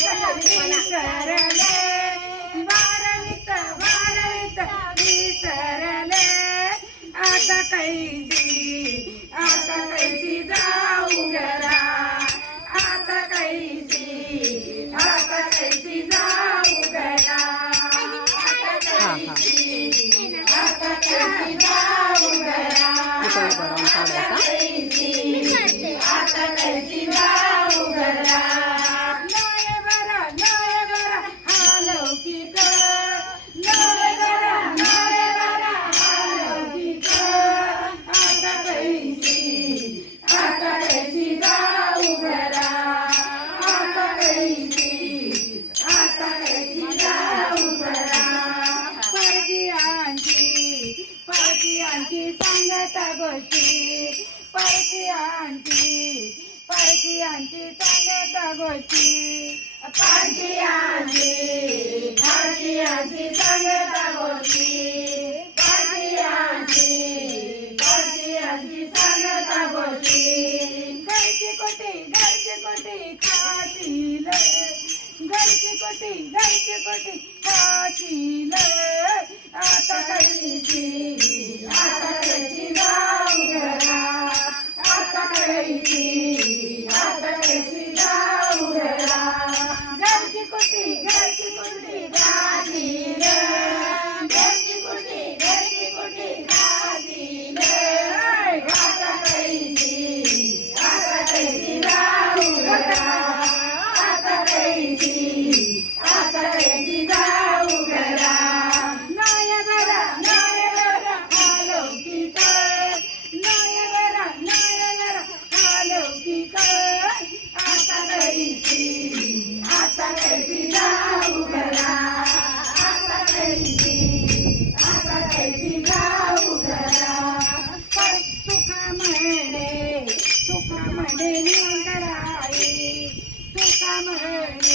विसरले वारवित वारवित विसरले आता कैसी जाऊ घरा आता कैसी जाऊ घरा आता कैसी जाऊ घरा आता कैसी जाऊ घरा नये बरा अलौकिक नये बरा अलौकिक आता कैसी जाऊ घरा आता कैसी जाऊ घरा परकीयांची सांगता गोष्टी परकीयांची सांगता गोष्टी परकीयांची सांगता गोष्टी परकीयांची सांगता गोष्टी घरची कोटी खातील घरची कोटी खातील आता कैसी जाऊ घरा आता कैसी जाऊ घरा घरची कोटी खातील घरची कोटी खातील आता कैसी जाऊ घरा आता कैसी जाऊ घरा नये बरा अलौकिक नये बरा अलौकिक आता कैसी जाऊ घरा आता कैसी जाऊ घरा सुखा म्हणे निवंतराई सुखा म्हणे